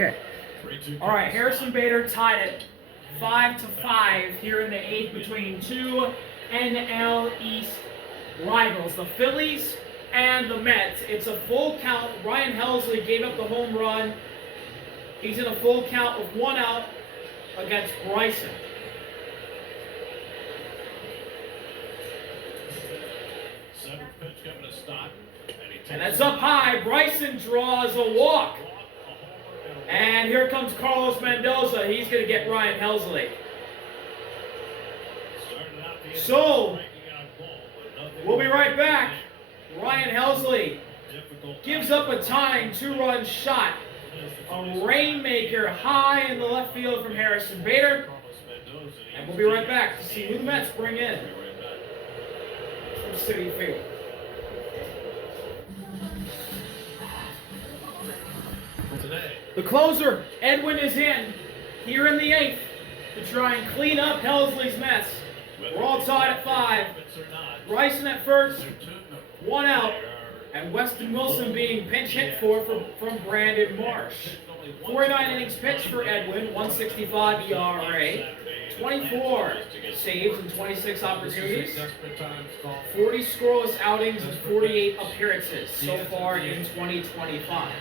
Okay. All right, Harrison Bader tied it 5-5 here in the 8th between two NL East rivals, the Phillies and the Mets. It's a full count. Ryan Helsley gave up the home run. He's in a full count with 1 out against Bryson. Seventh pitch coming to stop. And that's up high. Bryson draws a walk. And here comes Carlos Mendoza. He's going to get Ryan Helsley. So, we'll be right back. Ryan Helsley gives up a tying 2-run shot. A rainmaker high in the left field from Harrison Bader. And we'll be right back to see who the Mets bring in from Citi Field. The closer, Edwin, is in here in the 8th to try and clean up Helsley's mess. We're all tied at 5. Bryson at first, 1 out, and Weston Wilson being pinch hit for from Brandon Marsh. 49 innings pitched for Edwin, 165 ERA, 24 saves and 26 opportunities, 40 scoreless outings and 48 appearances so far in 2025.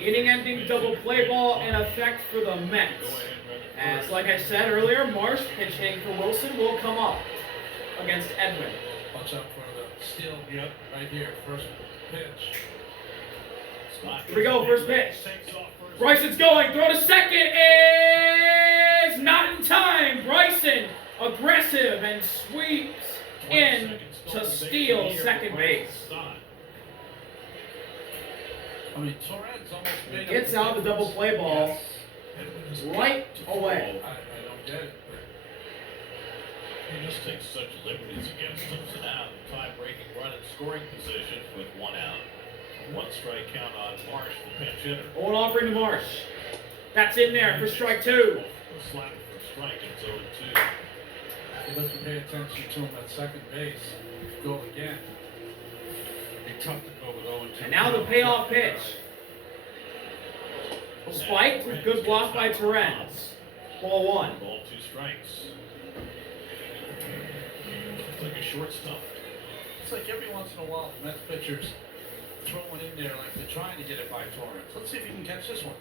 Inning-ending double play ball in effect for the Mets. As, like I said earlier, Marsh pitch hitting for Wilson will come up against Edwin. Watch out for the steal. Yep, right here. First pitch. Here we go, first pitch. Bryson's going. Throw to second is not in time. Bryson aggressive and sweeps in to steal second base. I mean, Torrens almost gets out the double play ball right away. I don't get it. He just takes such liberties against them. So now, tie-breaking run in scoring position with 1 out. 1 strike count on Marsh, the pinch hitter. One offering to Marsh. That's in there for strike 2. Slap for strike and 0-2. He doesn't pay attention to him at second base. Go again. Be tough to go with 0-2. And now the payoff pitch. Spiked with good block by Torrens. Ball 1. Ball 2 strikes. It's like a shortstop. It's like every once in a while, the Mets pitchers throw one in there like they're trying to get it by Torrens. Let's see if he can catch this one.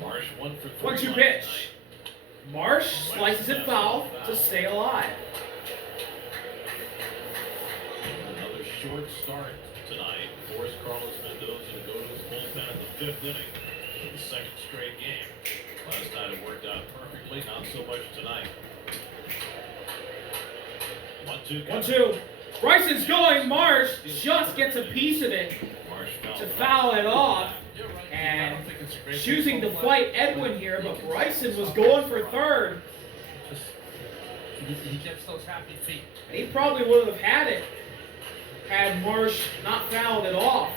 Marsh 1 for 3. 1-2 pitch. Marsh slices it foul to stay alive. Another short start tonight. Forced Carlos Mendoza to go to his bullpen in the 5th inning for the 2nd straight game. Last night it worked out perfectly, not so much tonight. 1-2. Bryson's going. Marsh just gets a piece of it to foul it off. And choosing to fight Edwin here, but Bryson was going for third. He gets those happy feet. And he probably would have had it had Marsh not fouled it off.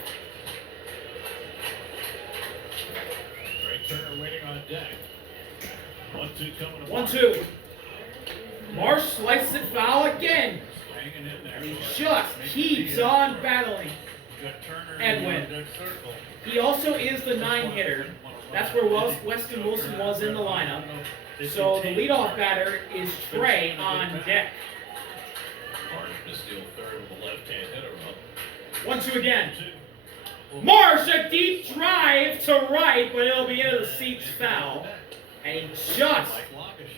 Great Turner waiting on deck. 1-2 coming to 1-2. Marsh slices it foul again. Hanging in there. And he just keeps on battling Edwin. He also is the 9-hitter. That's where Weston Wilson was in the lineup. So the leadoff batter is Trey on deck. Marsh to steal third with the left-hand hitter up. 1-2 again. Marsh, a deep drive to right, but it'll be into the seats foul. And he just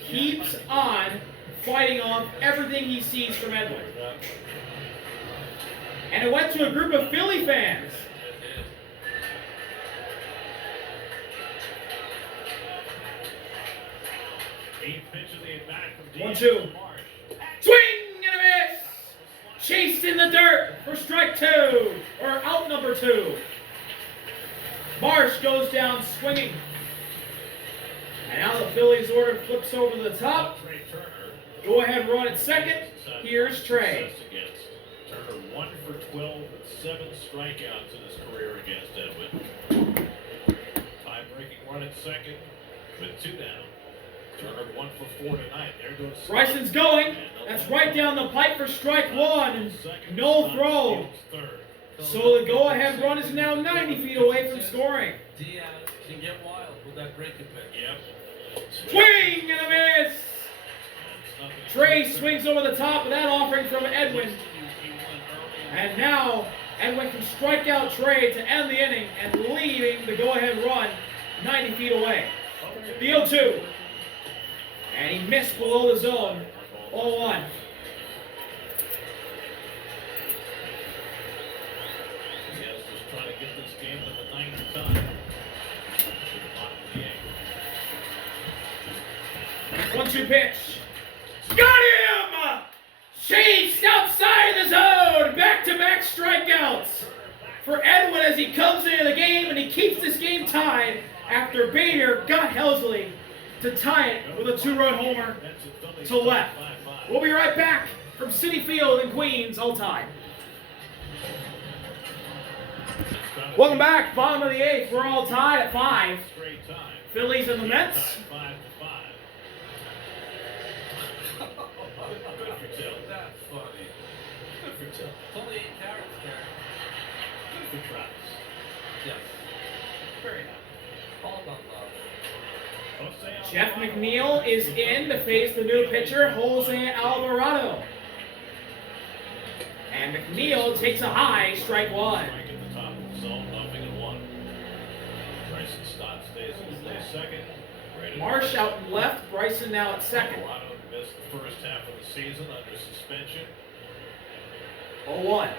keeps on fighting off everything he sees from Edwin. And it went to a group of Philly fans. Eighth pitch of the at-bat from 1-2. Swing and a miss. Chased in the dirt for strike 2, or out number 2. Marsh goes down swinging. And now the Phillies order flips over the top. Go ahead, run at second. Here's Trey. Turner 1 for 12 with 7 strikeouts in his career against Edwin. Tie-breaking run at second with 2 down. Turner 1 for 4 tonight. There goes Bryson's going. That's right down the pipe for strike 1. And no throw So the go-ahead run is now 90 feet away from scoring. Diaz can get wild with that breaking pitch. Yep. Swing and a miss. Trey swings over the top of that offering from Edwin. And now Edwin can strike out Trey to end the inning and leaving the go-ahead run 90 feet away. The 0-2. And he missed below the zone. 0-1. Diaz was trying to get this game to the ninth time. 1-2 pitch. Got him! Chased outside of the zone. Back-to-back strikeouts for Edwin as he comes into the game, and he keeps this game tied after Bader got Helsley to tie it with a 2-run homer to left. We'll be right back from Citi Field in Queens, all time. Welcome back, bottom of the 8th. We're all tied at 5. Phillies and the Mets. That's funny. Good for Till. It's only 8 carats, Karen. Good for Travis. Yes. Very happy. All about love. Jeff McNeil is in to face the new pitcher, Jose Alvarado. And McNeil takes a high, strike one. Strike at the top of the zone, 0-1. Bryson Stott stays in play second. Marsh out and left, Bryson now at second. Alvarado missed the first half of the season under suspension. 0-1.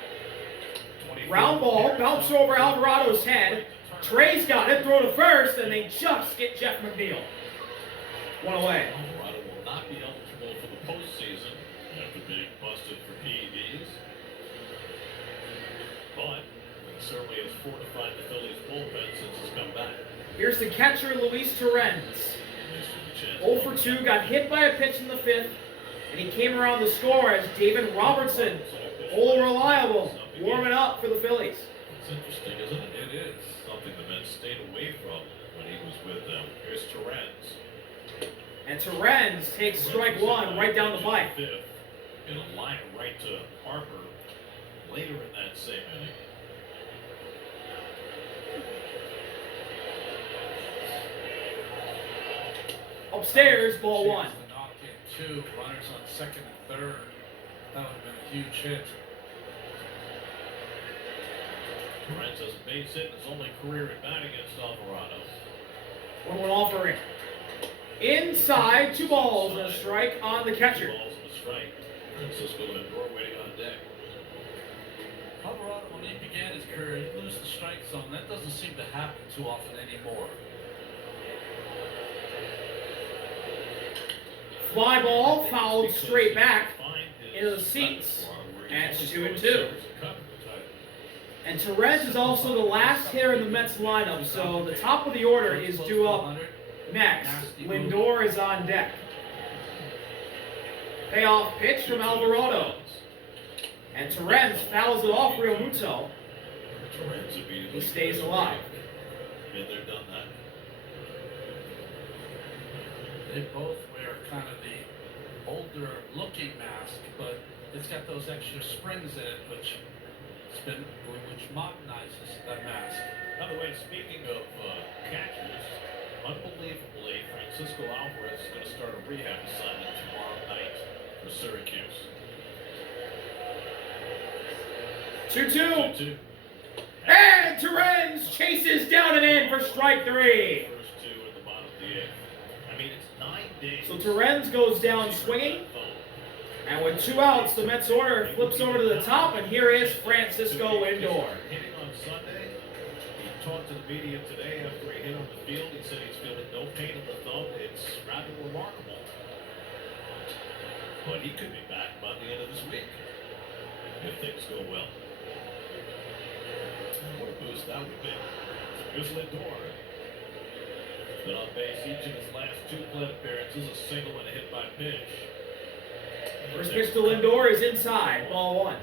Ground ball, bounce over Alvarado's head. Trey's got it, throw to first, and they just get Jeff McNeil. One away. Alvarado will not be eligible for the postseason after being busted for PEDs. But he certainly has fortified the Phillies bullpen since he's come back. Here's the catcher, Luis Torrens. 0 for 2, got hit by a pitch in the 5th, and he came around the score as David Robertson, old reliable, warming up for the Phillies. It's interesting, isn't it? It is something the Mets stayed away from when he was with them. Here's Torrens. And Torrens takes strike one right down the pipe. Gonna line it right to Harper later in that same inning. Upstairs, ball one. Knock in 2, runners on second and third. That would have been a huge hit. Torrens has a base hit in his only career at bat against Alvarado. 1-1 offering. Inside, 2 balls and a strike on the catcher. 2 balls and a strike. Francisco Lindor waiting on deck. Alvarado, when he began his career, he'd lose the strike zone. That doesn't seem to happen too often anymore. Fly ball fouled straight back into the seats. And it's 2-2. And Torres is also the last hitter in the Mets lineup, so the top of the order is due up next. Lindor is on deck. Payoff pitch from Alvarado. And Torrens fouls it off Real Muto. He stays alive. Been there, done that. They both wear kind of the older looking mask, but it's got those extra springs in it, which modernizes that mask. By the way, speaking of catchers, unbelievably, Francisco Alvarez is going to start a rehab assignment tomorrow night for Syracuse. 2-2. And Torrens chases down and in for strike 3. First 2 in the bottom of the 8th. I mean, it's 9 days. So Torrens goes down swinging. And with 2 outs, the Mets order flips over to the top, and here is Francisco Lindor. Hitting on Sunday, he talked to the media today after he hit on the field. He said he's feeling no pain in the thumb. It's rather remarkable. But he could be back by the end of this week if things go well. What a boost that would be. Here's Lindor. Been on base each of his last 2 plate appearances, a single and a hit by pitch. First pitch to Lindor is inside, ball 1.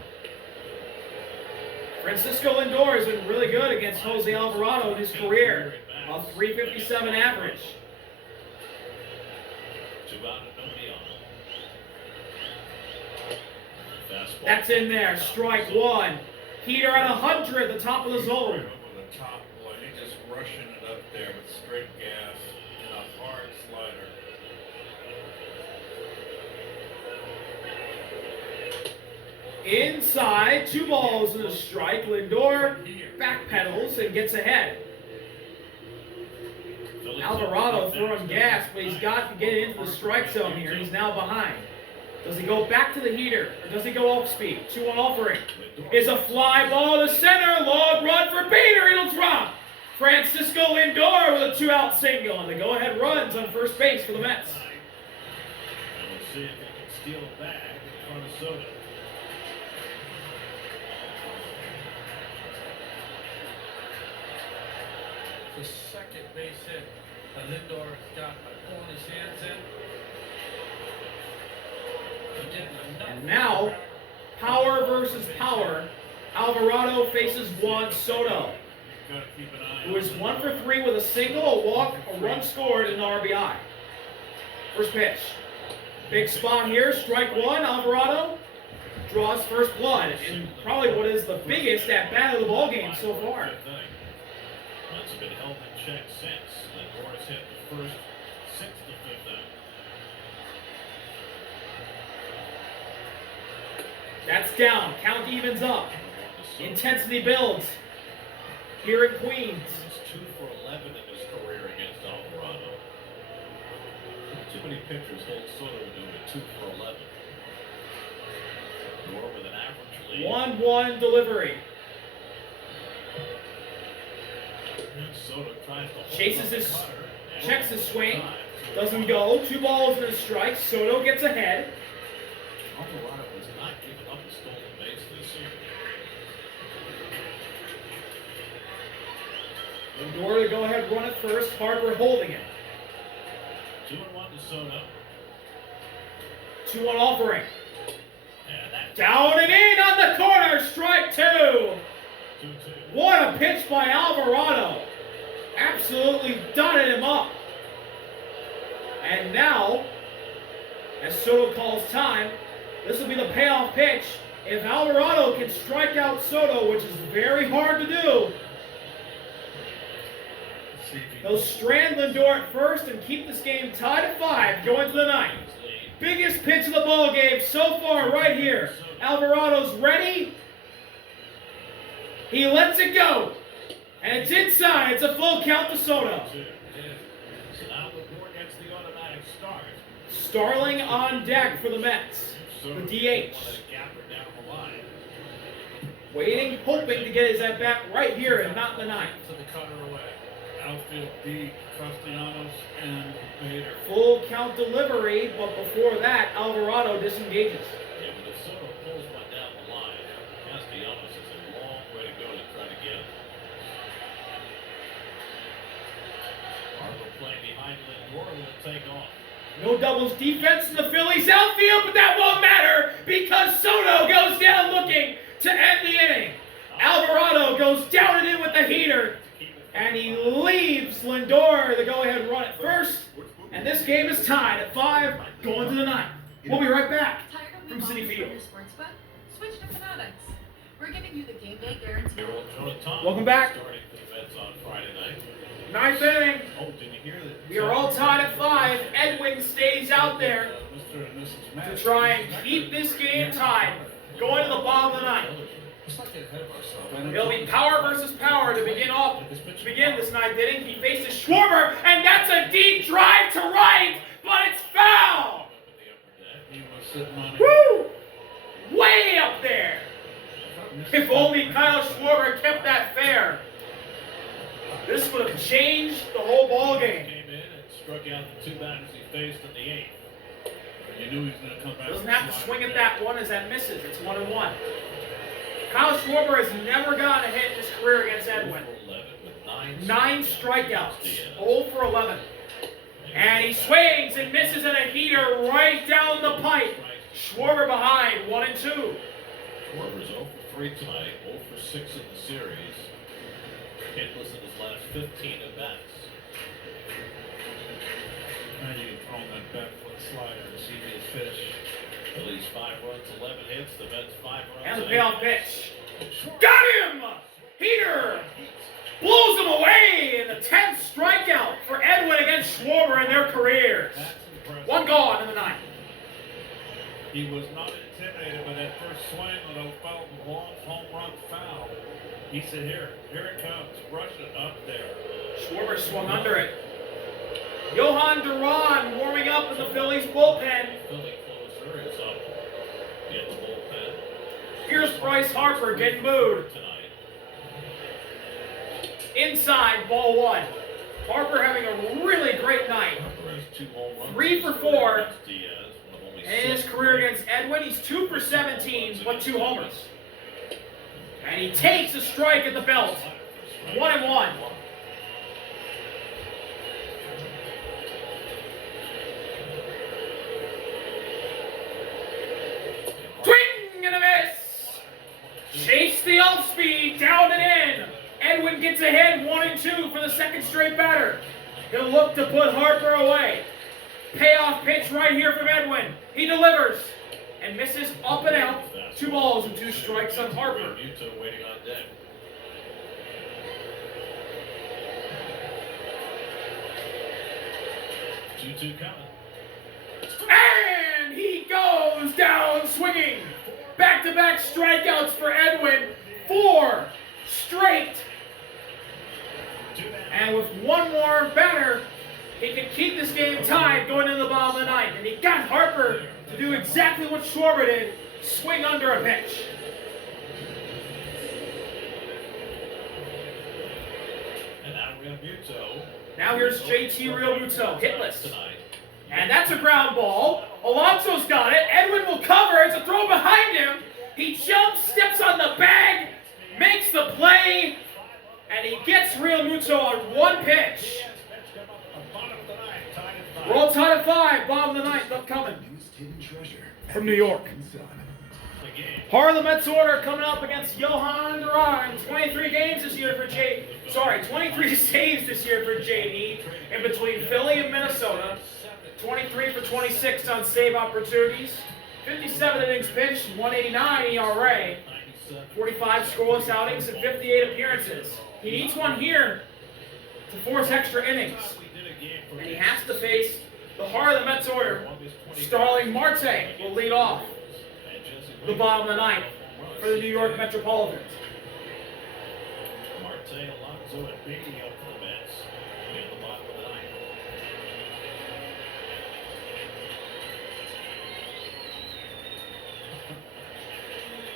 Francisco Lindor has been really good against Jose Alvarado in his career. A .357 average. 2 out and nobody on. Fastball. That's in there, strike 1. Heater at 100, the top of the zone. Over the top, boy, he's just rushing it up there with straight gas and a hard slider. Inside, 2 balls and a strike. Lindor backpedals and gets ahead. Alvarado throwing gas, but he's got to get into the strike zone here. He's now behind. Does he go back to the heater, or does he go off speed? 2-1 offering. Is a fly ball to center. Long run for Bader. It'll drop. Francisco Lindor with a 2-out single, and the go-ahead runs on first base for the Mets. And we'll see if he can steal it back in front of Soto. The second base hit. Lindor got by pulling his hands in. And now, power versus power. Alvarado faces Juan Soto, Gotta keep an eye who is 1 for 3 with a single, a walk, a run scored, and an RBI. First pitch. Big spot here, strike 1. Alvarado draws first blood, and probably what is the biggest at-bat of the ballgame so far. Mets have been held in check since. Lindor has hit the first 6 to 5th out. That's down. Count evens up. Intensity builds here in Queens. He's 2 for 11 in his career against Alvarado. Not too many pitchers hold Soto to a 2 for 11. Nor with an average lead. 1-1 delivery. Soto tries to hold Chases up the his, cutter. checks his swing. Doesn't go. 2 balls and a strike. Soto gets ahead. Alvarado has not given up a stolen base this year. Lindor to go ahead run it first. Harper holding it. 2-1 to Soto. 2-1 offering. And that Down and in on the corner. Strike 2. 2-2. What a pitch by Alvarado. Absolutely dotted him up. And now, as Soto calls time, this will be the payoff pitch. If Alvarado can strike out Soto, which is very hard to do, they'll strand Lindor at first and keep this game tied at 5 going to the 9th. Biggest pitch of the ball game so far right here. Alvarado's ready. He lets it go. And it's inside. It's a full count to Soto. So now Lindor gets the automatic start. Starling on deck for the Mets. The DH. Waiting, hoping to get his at-bat right here and not in the 9th. To the cutter away. Outfield D, Castellanos, and Bader. Full count delivery, but before that, Alvarado disengages. Yeah, but if Soto pulls one down the line, Castellanos has a long way to go to try to get him. Harper playing behind Lindor will take off. No doubles defense in the Phillies outfield, but that won't matter because Soto goes down looking to end the inning. Alvarado goes down and in with the heater, and he leaves Lindor to go ahead and run it first. And this game is tied at 5 going to the 9th. We'll be right back from Citi Field. Switch to Fanatics. We're giving you the game day guarantee. Here, Jonah Thomas Welcome back. starting for the Mets on Friday night. 9th inning. Oh, did you hear that? We are all tied at 5. Edwin stays out there Mr. and Mrs. to Matt. try and keep this game tied going to the bottom of the 9th. Let's not get ahead of ourselves. It'll be power versus power to begin this 9th inning. He faces Schwarber, and that's a deep drive to right, but it's foul. He was sitting on it. Woo! Way up there. If only Kyle Schwarber kept that fair. This would have changed the whole ball game. Came in and struck out the 2 batters he faced in the 8th. You knew he was going to come back. Doesn't have to swing at that one as that misses. It's 1-1. Kyle Schwarber has never gotten a hit in his career against Edwin. 11 with 9 strikeouts. 0 for 11. And he swings and misses at a heater right down the pipe. Schwarber behind, 1-2. Schwarber's 0 for 3 tonight, 0 for 6 in the series. Hitless in his last 15 at-bats. And you throw that back foot slider to see me fish. At least 5 runs, 11 hits. The Mets 5 runs. And the payoff pitch. Got him! Heater blows him away in the 10th strikeout for Edwin against Schwarber in their careers. That's impressive. One gone in the 9th. He was not intimidated by that first swing on a foul, long home run foul. He said, here it comes. Brush it up there. Schwarber swung under it. Johan Duran warming up in the Phillies bullpen. Philly closer is up in the bullpen. Here's Bryce Harper getting booed. Tonight. Inside, ball 1. Harper having a really great night. Harper has 2 home runs. 3 for 4. Against Diaz, one of only And in his 6 career runs. against Edwin, he's 2 for 17, but 2 homers. And he takes a strike at the belt. 1-1. Swing and a miss. Chase the off-speed, down and in. Edwin gets ahead 1-2 for the second straight batter. He'll look to put Harper away. Payoff pitch right here from Edwin. He delivers and misses up and out. 2 balls and 2 strikes on Harper. Muto waiting on deck. Two coming. And he goes down swinging. Back-to-back strikeouts for Edwin. 4 straight. And with 1 more batter, he can keep this game tied going into the bottom of the 9th. And he got Harper to do exactly what Schwarber did, swing under a pitch. And now we have Muto. Now here's JT Realmuto, hitless. Tonight. And that's a ground ball. Alonso's got it. Edwin will cover. It's a throw behind him. He jumps, steps on the bag, makes the play, and he gets Realmuto on 1 pitch. We're all tied at 5. Bottom of the 9th upcoming. From New York. Heart of the Mets order coming up against Johan Duran. 23 games this year for 23 saves this year for JD in between Philly and Minnesota. 23 for 26 on save opportunities. 57 innings pitched, 189 ERA. 45 scoreless outings and 58 appearances. He needs one here to force extra innings. And he has to face the heart of the Mets order. Starling Marte will lead off the bottom of the 9th for the New York Metropolitans. Marte, Alonso, and Beatty up for the Mets in the bottom of the 9th. The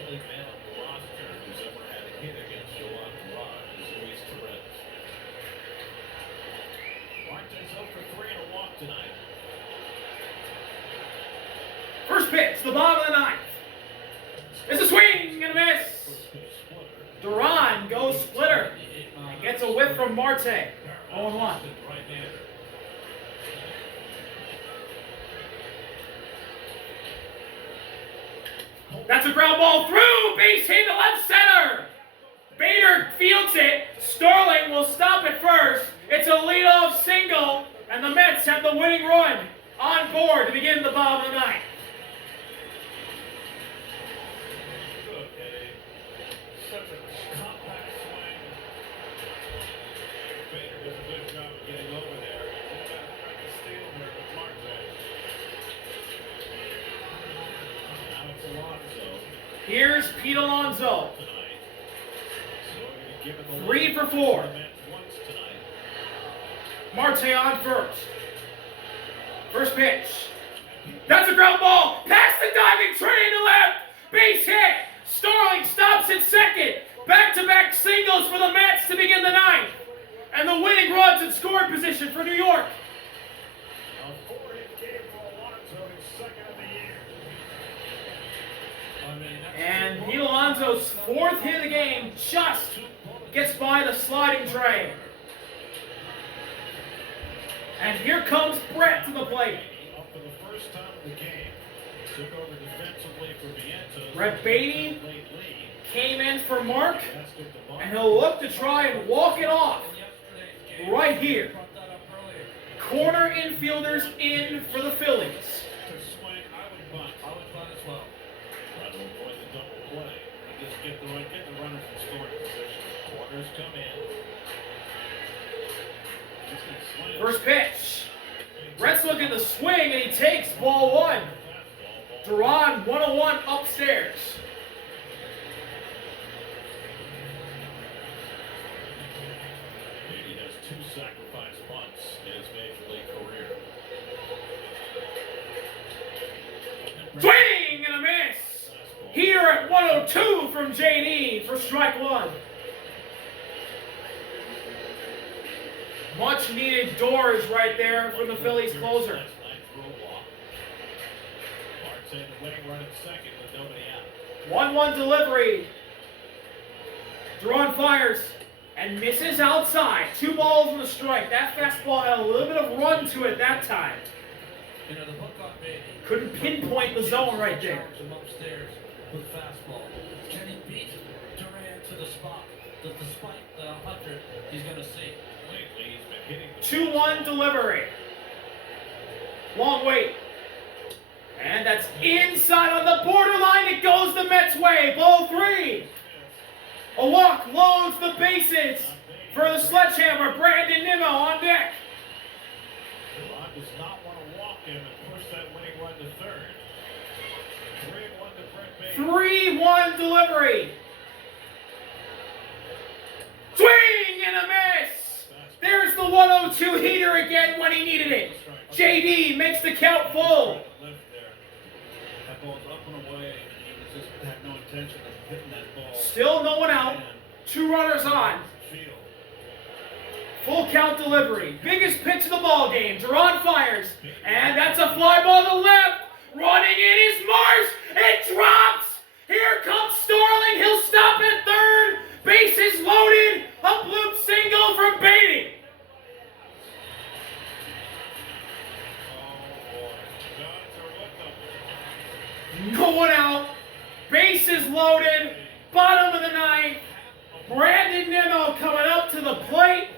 only man on the roster who's ever had a hit against Johan Duran is Luis Torres. Marte's up for 3 and a walk tonight. First pitch, the bottom of the 9th. It's a swing and a miss. Duran goes splitter and gets a whiff from Marte. 0-1. That's a ground ball through. Base hit to left center. Bader fields it. Starling will stop at first. It's a leadoff single, and the Mets have the winning run on board to begin the bottom of the 9th. Such a compact swing. Bader does a good job of getting over there. He's got to steal here with Marte. Now it's Alonso Here's Pete Alonso. tonight. So we're going to give him the 3 lead for 4. the Mets once tonight. Marte on first. First pitch. That's a ground ball. Past the diving train to left. Base hit. Starling stops at second. Back-to-back singles for the Mets to begin the 9th. And the winning runs in scoring position for New York. A 4-hit game for Alonso, his second of the year. And Pete Alonso's 4th hit of the game just gets by the sliding tray. And here comes Brett to the plate. Up for the first time of the game. Took over defensively for Vientos. Brett Beatty Late lead. came in for Mark, That's good to Mark. and he'll look to try and walk it off right here. Corner infielders in for the Phillies. To swing, I would bunt. I would run as well. Try to avoid the double play. get the runners in scoring position. Corners come in. He's gonna slam. First pitch. Reds looking to swing, and he takes ball one. Duran 101 upstairs. He has 2 sacrifice bunts in his major league career. Swing and a miss. Here at 102 from JD for strike one. Much needed doors right there from the Phillies closer. The winning run at second with nobody out. 1-1 delivery. Duran fires and misses outside. 2 balls and a strike. That fastball had a little bit of run to it that time. You know, the hook on Beatty. Couldn't pinpoint the zone right there. Charge him upstairs with fastball. Can he beat Duran to the spot? Despite the 100 he's going to see. Lately, he's been hitting 2-1 delivery. Long wait. And that's inside on the borderline. It goes the Mets' way. Ball 3. A walk loads the bases for the sledgehammer. Brandon Nimmo on deck. Duran does not want to walk him and push that winning run to third. 3-1 to Brett Baty. 3-1 delivery. Swing and a miss. There's the 102 heater again when he needed it. JD makes the count full. That ball's up and away, and he just had no intention of hitting that ball. Still no one out. 2 runners on. Field. Full count delivery. Biggest pitch of the ball game. Duran fires. And that's a fly ball to left. Running in is Marsh. It drops. Here comes Starling. He'll stop at third. Bases loaded. A bloop single from Beatty. No one out. Bases loaded. Bottom of the ninth. Brandon Nimmo coming up to the plate.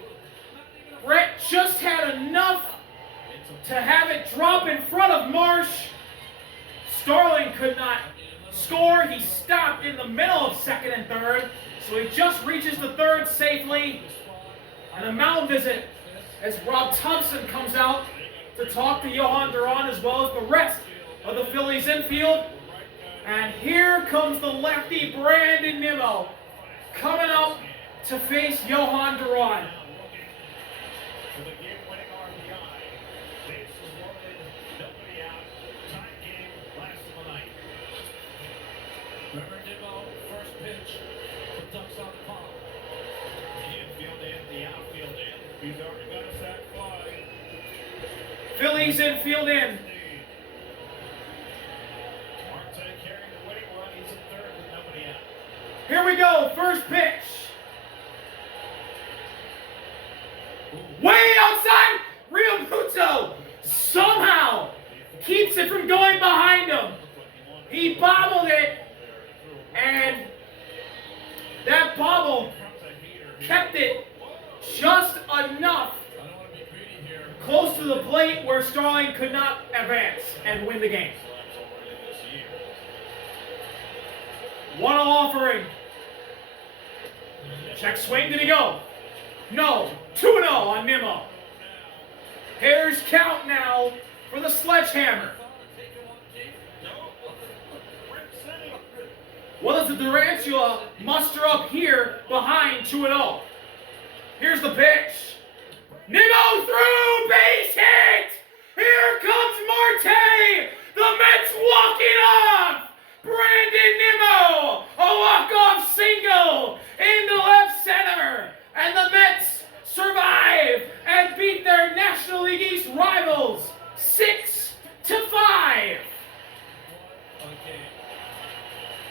Brett just had enough to have it drop in front of Marsh. Starling could not score. He stopped in the middle of second and third. So he just reaches the third safely. And a mound visit as Rob Thompson comes out to talk to Johan Duran as well as the rest of the Phillies infield. And here comes the lefty Brandon Nimmo coming up to face Johan Duran. For the game-winning RBI. Bases loaded, nobody out. Tie game, last of the night. Remember Nimmo, first pitch, the Ducks on the pond. The infield in, the outfield in. He's already got a sac fly. Phillies infield in. Here we go, first pitch. Way outside, Real Muto somehow keeps it from going behind him. He bobbled it, and that bobble kept it just enough close to the plate where Starling could not advance and win the game. 1-0 offering. Check swing, did he go? No. 2-0 on Nimmo. Pairs count now for the sledgehammer. What does the Durantula muster up here behind 2-0? Here's the pitch. Nimmo through, base hit! Here comes Marte! The Mets walk it off! Brandon Nimmo, a walk-off single into left center, and the Mets survive and beat their National League East rivals 6-5. Okay.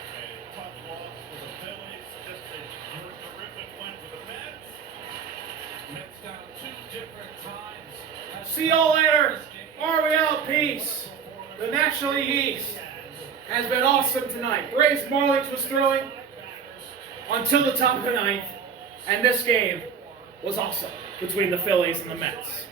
A tough loss for the Phillies, just a terrific win for the Mets. Mets down 2 different times. See y'all later. Are we out? Peace. The National League East has been awesome tonight. Braves Marlins was thrilling until the top of the ninth, and this game was awesome between the Phillies and the Mets.